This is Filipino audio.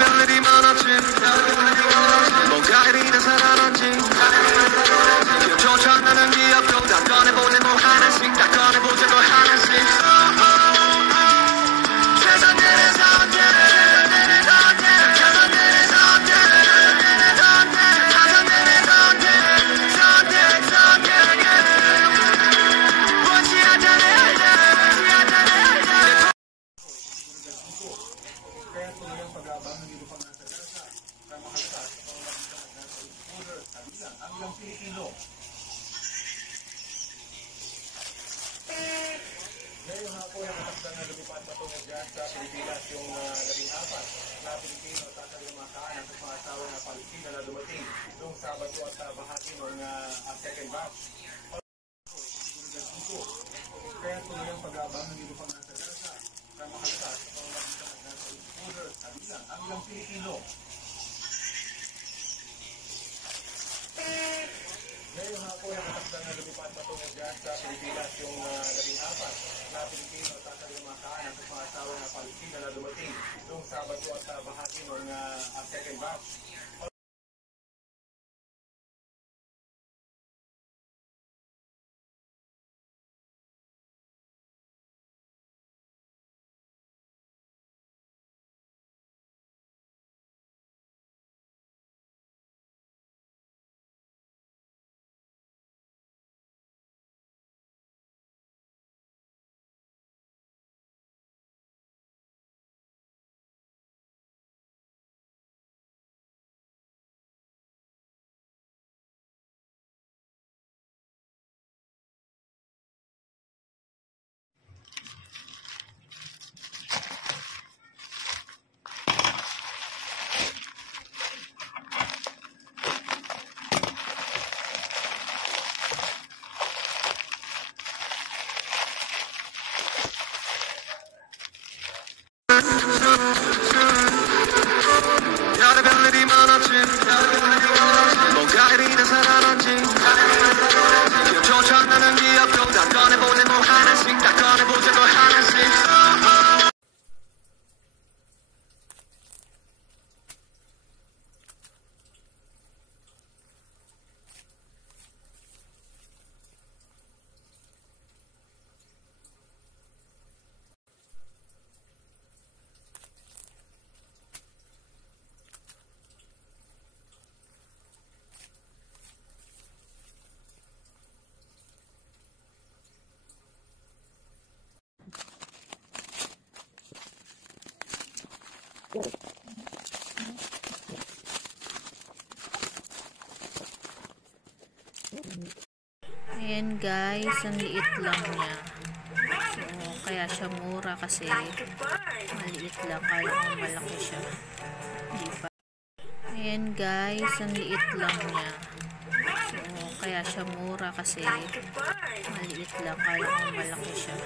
별들이 많았지 뭔가 이리는 살아났지 기억조차 나는 기억도 다 꺼내보는 뭐 하나씩 다 꺼내보자고 하나씩 세상들의 선택 Ang Pilipino. Ngayong hapon, nakatakda na lumipad patungo dyan sa Pilipinas yung 14 na Pilipino at tatalimakaan at mga asawa na Palestina na dumating noong Sabado at bahagi ng second batch. Kaya tuloy ang pag-aabang ng iba pang nasa Gaza na makalasas sa pamamagitan ng nasa border at ang Pilipino. Ngayong hapon, nakatakda na lumipad patungo dyan sa Pilipinas yung 14 na Pilipino at tatalimakaan at mga asawa na Palestina na dumating noong Sabado at bahagi ng second batch. 별들이 많았지 뭔가 이리는 살아났지 기억조차 나는 기억도 다 꺼내보는 뭐 하나씩 다 꺼내보자고 하나씩 Ayan guys, ang liit lang niya. So, kaya siya mura kasi maliit lang. Kala ko malaki siya. Diba? Ayan guys, ang liit lang niya. So, kaya siya mura kasi maliit lang. Kala ko malaki siya.